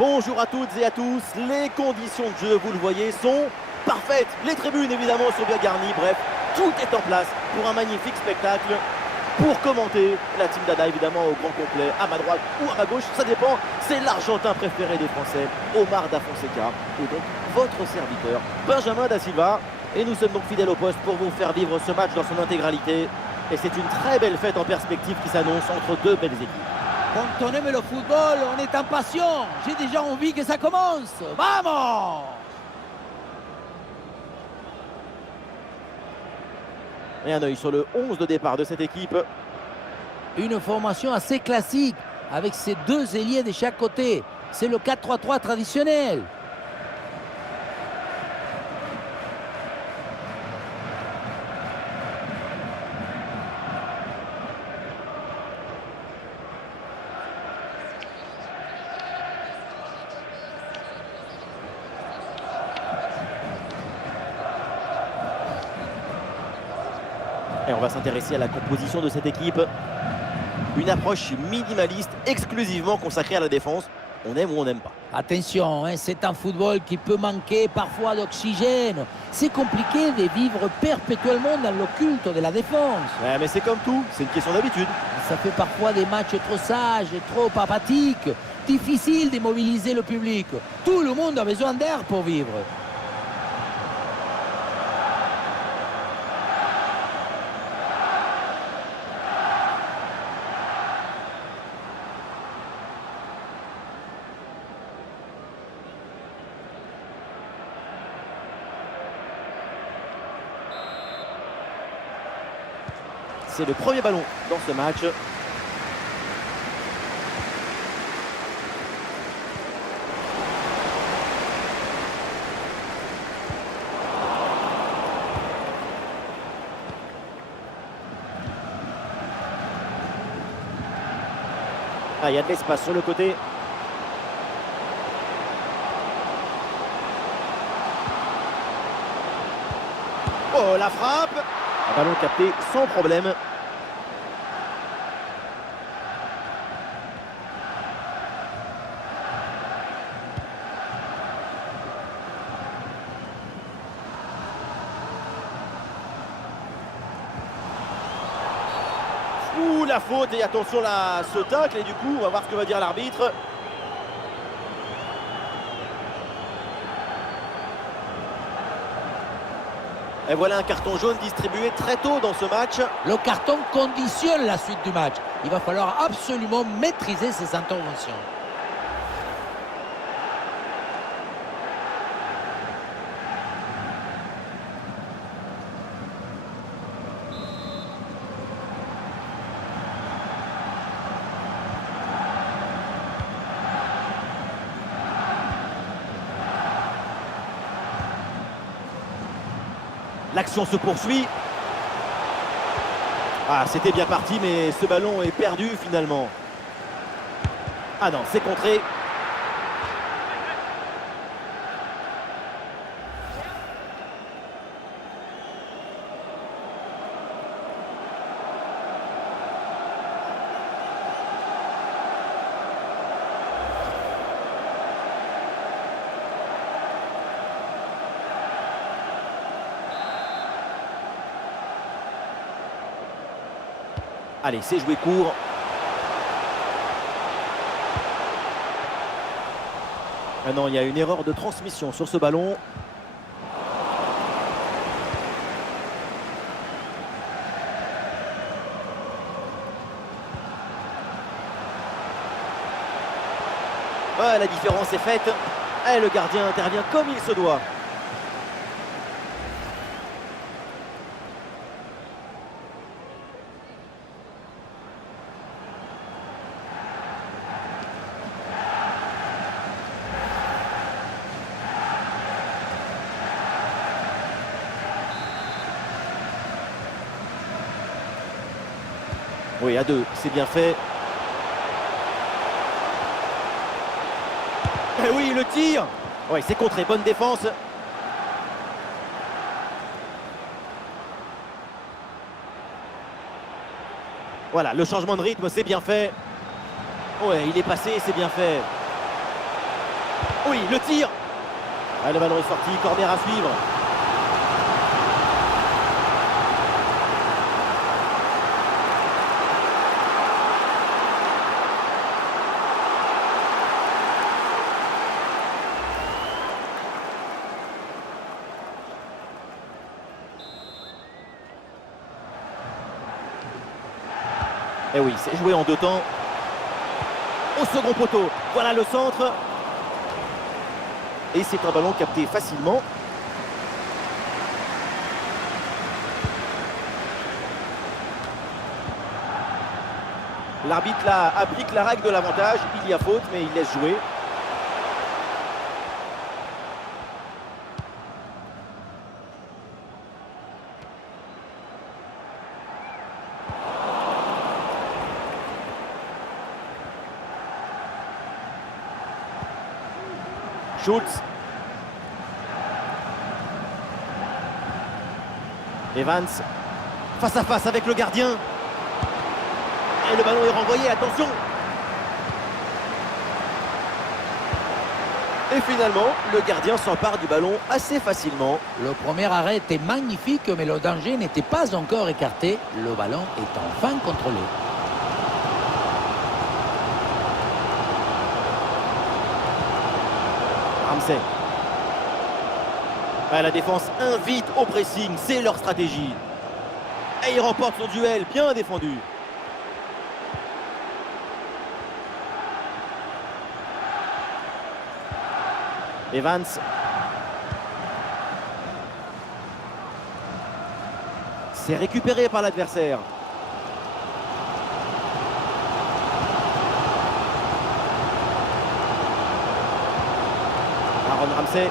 Bonjour à toutes et à tous, les conditions de jeu, vous le voyez, sont parfaites. Les tribunes évidemment sont bien garnies, bref, tout est en place pour un magnifique spectacle. Pour commenter, la team Dada évidemment au grand complet, à ma droite ou à ma gauche, ça dépend. C'est l'Argentin préféré des Français, Omar Da Fonseca, et donc votre serviteur, Benjamin Da Silva. Et nous sommes donc fidèles au poste pour vous faire vivre ce match dans son intégralité. Et c'est une très belle fête en perspective qui s'annonce entre deux belles équipes. Quand on aime le football, on est impatient. J'ai déjà envie que ça commence. Vamos! Et un œil sur le 11 de départ de cette équipe. Une formation assez classique, avec ses deux ailiers de chaque côté. C'est le 4-3-3 traditionnel. Et on va s'intéresser à la composition de cette équipe. Une approche minimaliste, exclusivement consacrée à la défense. On aime ou on n'aime pas. Attention, c'est un football qui peut manquer parfois d'oxygène. C'est compliqué de vivre perpétuellement dans le culte de la défense. Ouais, mais c'est comme tout, c'est une question d'habitude. Ça fait parfois des matchs trop sages, trop apathiques. Difficile de mobiliser le public. Tout le monde a besoin d'air pour vivre. C'est le premier ballon dans ce match. Ah, il y a de l'espace sur le côté. Oh, la frappe! Un ballon capté sans problème. Ouh, la faute, et attention là, ce tacle, et du coup, on va voir ce que va dire l'arbitre. Et voilà un carton jaune distribué très tôt dans ce match. Le carton conditionne la suite du match. Il va falloir absolument maîtriser ses interventions. L'action se poursuit. Ah, c'était bien parti, mais ce ballon est perdu finalement. Ah non, c'est contré. Allez, c'est joué court. Ah non, il y a une erreur de transmission sur ce ballon. Ouais, la différence est faite. Et le gardien intervient comme il se doit. Oui, à deux, c'est bien fait. Et oui, le tir. Oui, c'est contré, bonne défense. Voilà, le changement de rythme, c'est bien fait. Ouais, il est passé, c'est bien fait. Oui, le tir. Ah, le ballon est sorti, corner à suivre. Et oui, c'est joué en deux temps. Au second poteau, voilà le centre. Et c'est un ballon capté facilement. L'arbitre là applique la règle de l'avantage. Il y a faute, mais il laisse jouer. Schultz. Evans. Face à face avec le gardien. Et le ballon est renvoyé, attention. Et finalement, le gardien s'empare du ballon assez facilement. Le premier arrêt était magnifique, mais le danger n'était pas encore écarté. Le ballon est enfin contrôlé. Ramsey. Ah, la défense invite au pressing, c'est leur stratégie. Et il remporte son duel, bien défendu. Evans. C'est récupéré par l'adversaire. Aaron Ramsey.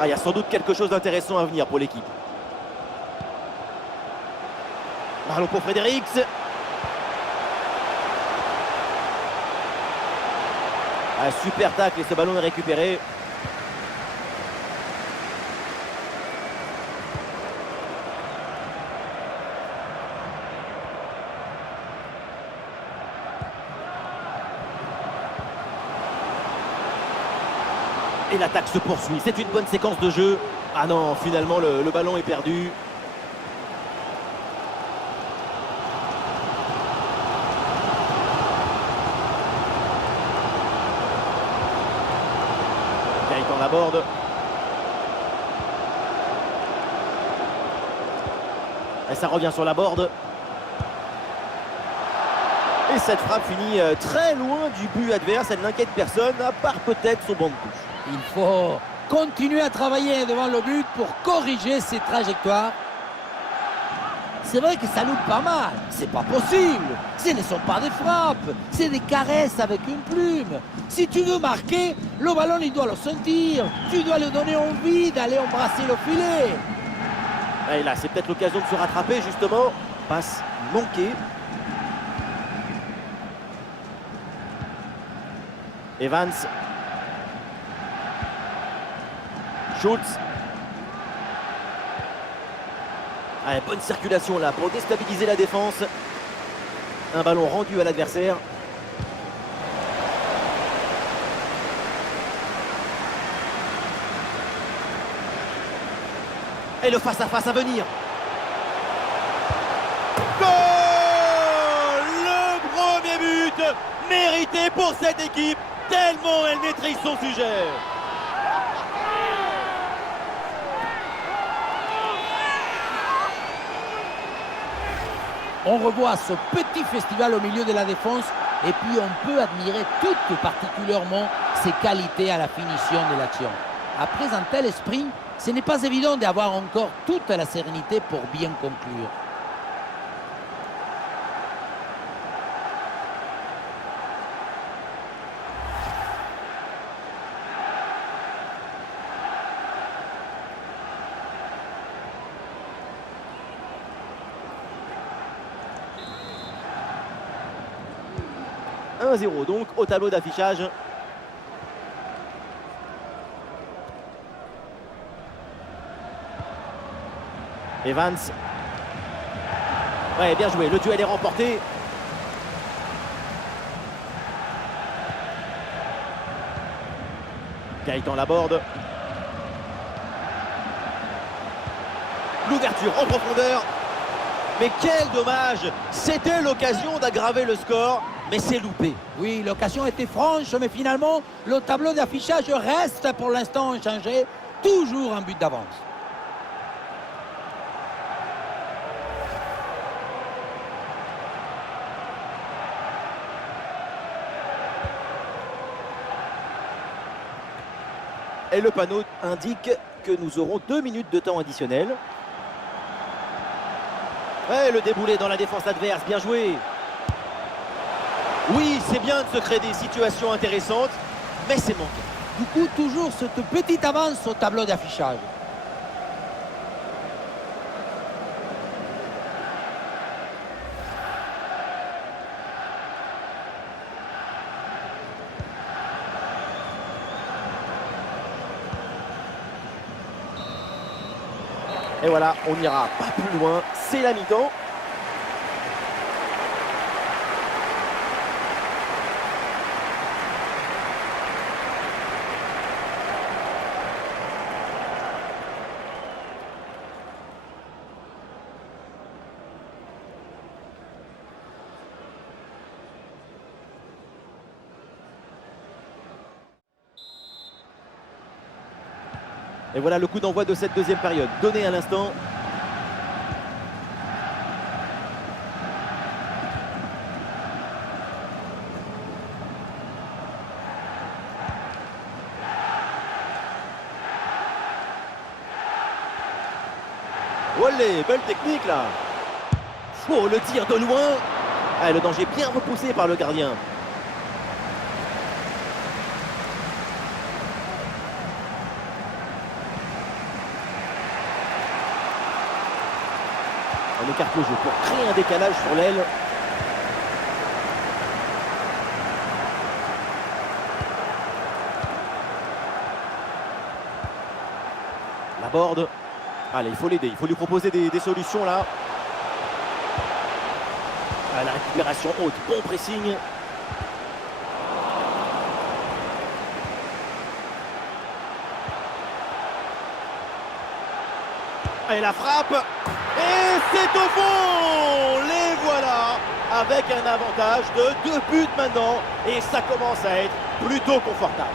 Ah, il y a sans doute quelque chose d'intéressant à venir pour l'équipe. Ballon pour Fredericks. Un super tacle et ce ballon est récupéré. Et l'attaque se poursuit. C'est une bonne séquence de jeu. Ah non, finalement le ballon est perdu. On aborde. Et ça revient sur la board. Et cette frappe finit très loin du but adverse. Elle n'inquiète personne, à part peut-être son banc de touche. Il faut continuer à travailler devant le but pour corriger ses trajectoires. C'est vrai que ça loupe pas mal, c'est pas possible. Ce ne sont pas des frappes, c'est des caresses avec une plume. Si tu veux marquer, le ballon il doit le sentir. Tu dois lui donner envie d'aller embrasser le filet. Et là, c'est peut-être l'occasion de se rattraper justement. Passe manquée. Evans. Schultz. Ah, bonne circulation là pour déstabiliser la défense. Un ballon rendu à l'adversaire. Et le face-à-face à venir. Goal! Le premier but mérité pour cette équipe, tellement elle maîtrise son sujet. On revoit ce petit festival au milieu de la défense et puis on peut admirer tout particulièrement ses qualités à la finition de l'action. Après un tel esprit, ce n'est pas évident d'avoir encore toute la sérénité pour bien conclure. « 1-0 donc au tableau d'affichage. Evans. Ouais, bien joué, le duel est remporté. Gaëtan Laborde. L'ouverture en profondeur. Mais quel dommage! C'était l'occasion d'aggraver le score, mais c'est loupé. Oui, l'occasion était franche, mais finalement, le tableau d'affichage reste pour l'instant inchangé. Toujours un but d'avance. Et le panneau indique que nous aurons 2 minutes de temps additionnel. Ouais, le déboulé dans la défense adverse, bien joué. Oui, c'est bien de se créer des situations intéressantes, mais c'est manqué. Du coup, toujours cette petite avance au tableau d'affichage. Et voilà, on n'ira pas plus loin, c'est la mi-temps. Et voilà le coup d'envoi de cette deuxième période, donné à l'instant. Olé, belle technique là. Oh, le tir de loin. Ah, le danger bien repoussé par le gardien. On écarte le jeu pour créer un décalage sur l'aile. Laborde. Allez, il faut l'aider, il faut lui proposer des solutions là. Ah, la récupération haute, bon pressing. Et la frappe. Et c'est au fond. Les voilà avec un avantage de 2 buts maintenant. Et ça commence à être plutôt confortable.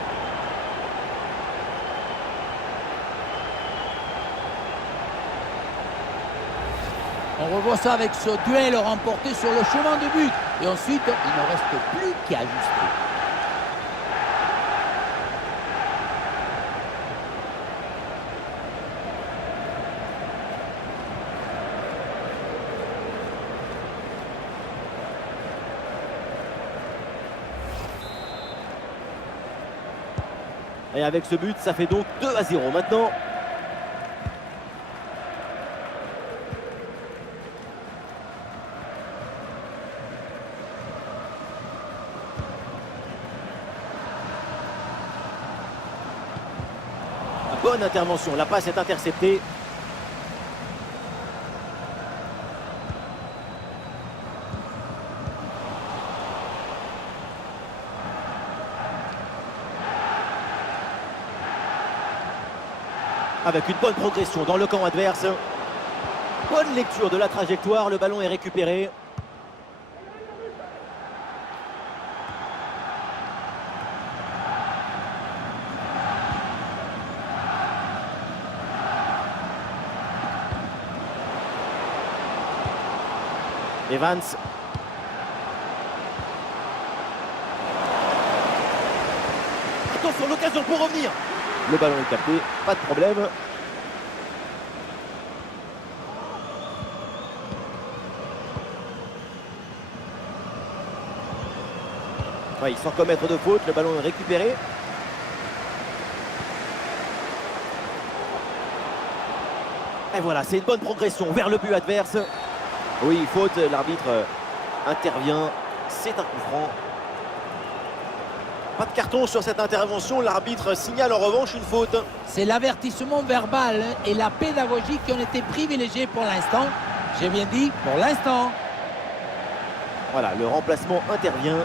On revoit ça avec ce duel remporté sur le chemin de but. Et ensuite, il ne reste plus qu'à ajuster. Et avec ce but, ça fait donc 2-0 maintenant. Bonne intervention, la passe est interceptée. Avec une bonne progression dans le camp adverse. Bonne lecture de la trajectoire, le ballon est récupéré. Evans. Attention, l'occasion pour revenir. Le ballon est capté, pas de problème. Ouais, sans commettre de faute, le ballon est récupéré. Et voilà, c'est une bonne progression vers le but adverse. Oui, faute, l'arbitre intervient, c'est un coup franc. Pas de carton sur cette intervention, l'arbitre signale en revanche une faute. C'est l'avertissement verbal et la pédagogie qui ont été privilégiés pour l'instant. J'ai bien dit pour l'instant. Voilà, le remplacement intervient.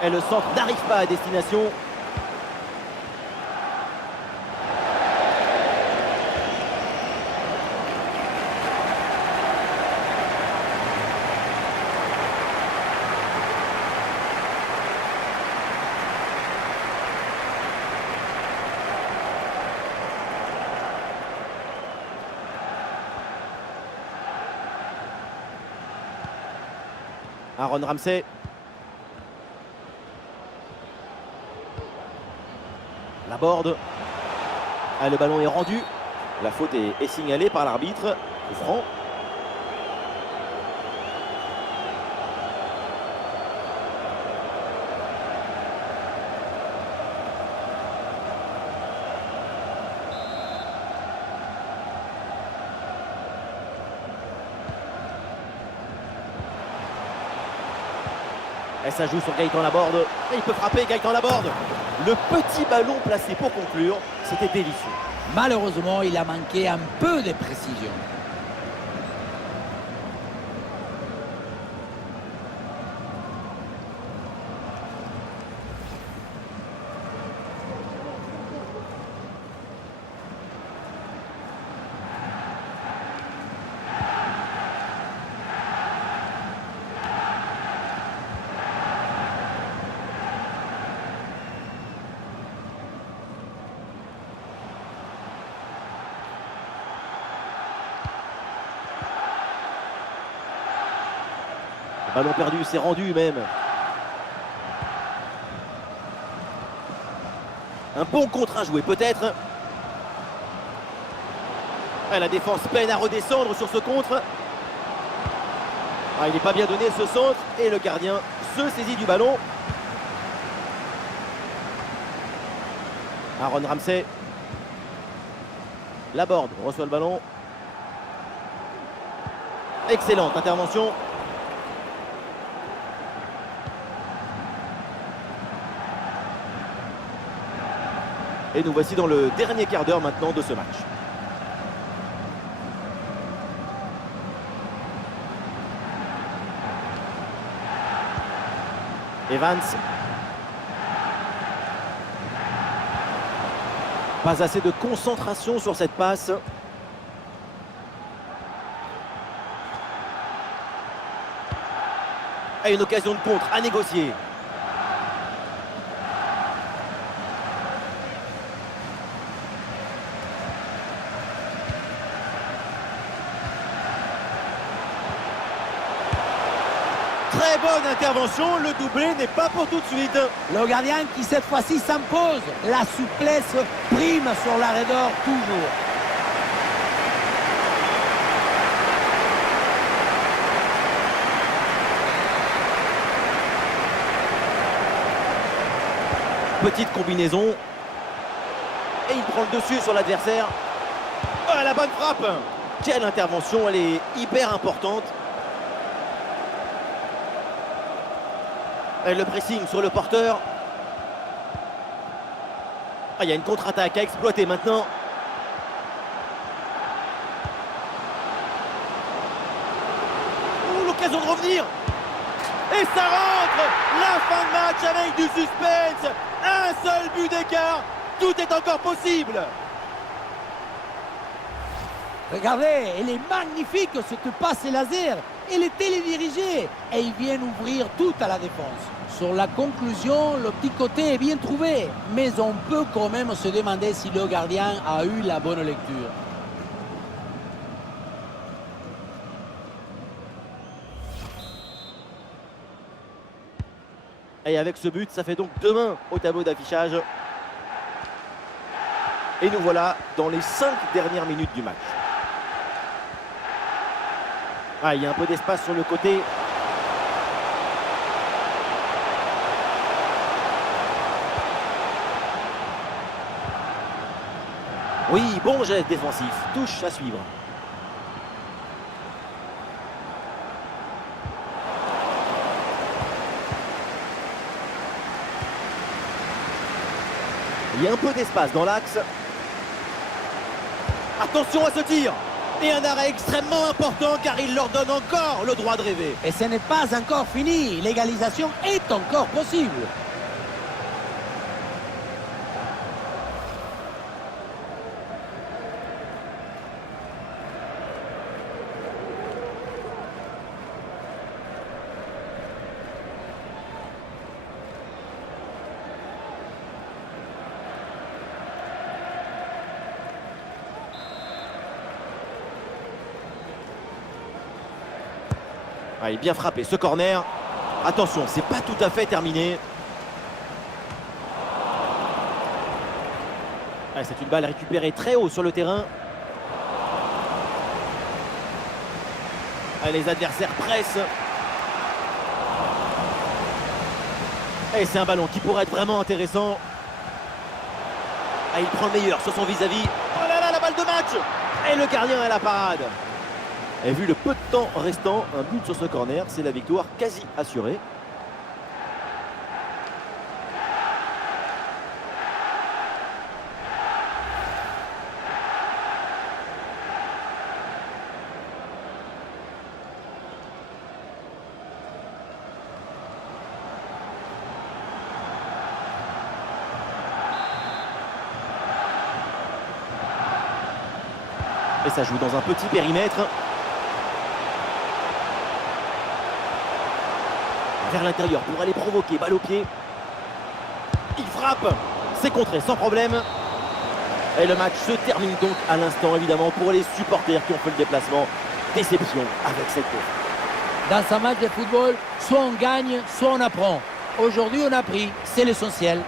Et le centre n'arrive pas à destination. Aaron Ramsey. La borde. Ah, le ballon est rendu. La faute est signalée par l'arbitre. Coup franc. Et ça joue sur Gaëtan Laborde. Et il peut frapper Gaëtan Laborde. Le petit ballon placé pour conclure, c'était délicieux. Malheureusement, il a manqué un peu de précision. Ballon perdu, c'est rendu même. Un bon contre à jouer peut-être. Ah, la défense peine à redescendre sur ce contre. Ah, il n'est pas bien donné ce centre et le gardien se saisit du ballon. Aaron Ramsey. Laborde reçoit le ballon. Excellente intervention. Et nous voici dans le dernier quart d'heure maintenant de ce match. Evans. Pas assez de concentration sur cette passe. Et une occasion de contre à négocier. Très bonne intervention, le doublé n'est pas pour tout de suite. Le gardien qui cette fois-ci s'impose. La souplesse prime sur l'arrêt d'or toujours. Petite combinaison. Et il prend le dessus sur l'adversaire. Oh, la bonne frappe. Quelle intervention, elle est hyper importante. Et le pressing sur le porteur. Ah, il y a une contre-attaque à exploiter maintenant. Oh, l'occasion de revenir. Et ça rentre. La fin de match avec du suspense. Un seul but d'écart. Tout est encore possible. Regardez, elle est magnifique cette passe laser. Elle est télédirigée et ils viennent ouvrir tout à la défense. Sur la conclusion, le petit côté est bien trouvé, mais on peut quand même se demander si le gardien a eu la bonne lecture. Et avec ce but, ça fait donc 2-1 au tableau d'affichage. Et nous voilà dans les 5 dernières minutes du match. Ah, il y a un peu d'espace sur le côté. Oui, bon geste défensif. Touche à suivre. Il y a un peu d'espace dans l'axe. Attention à ce tir. Et un arrêt extrêmement important car il leur donne encore le droit de rêver. Et ce n'est pas encore fini. L'égalisation est encore possible. Allez, bien frappé ce corner. Attention, c'est pas tout à fait terminé. Allez, c'est une balle récupérée très haut sur le terrain. Allez, les adversaires pressent. Et c'est un ballon qui pourrait être vraiment intéressant. Ah, il prend le meilleur sur son vis-à-vis. Oh là là, la balle de match. Et le gardien à la parade. Et vu le peu de temps restant, un but sur ce corner, c'est la victoire quasi assurée. Et ça joue dans un petit périmètre. Vers l'intérieur pour aller provoquer, balle au pied. Il frappe, c'est contré sans problème. Et le match se termine donc à l'instant, évidemment, pour les supporters qui ont fait le déplacement. Déception avec cette défaite. Dans un match de football, soit on gagne, soit on apprend. Aujourd'hui, on a pris, c'est l'essentiel.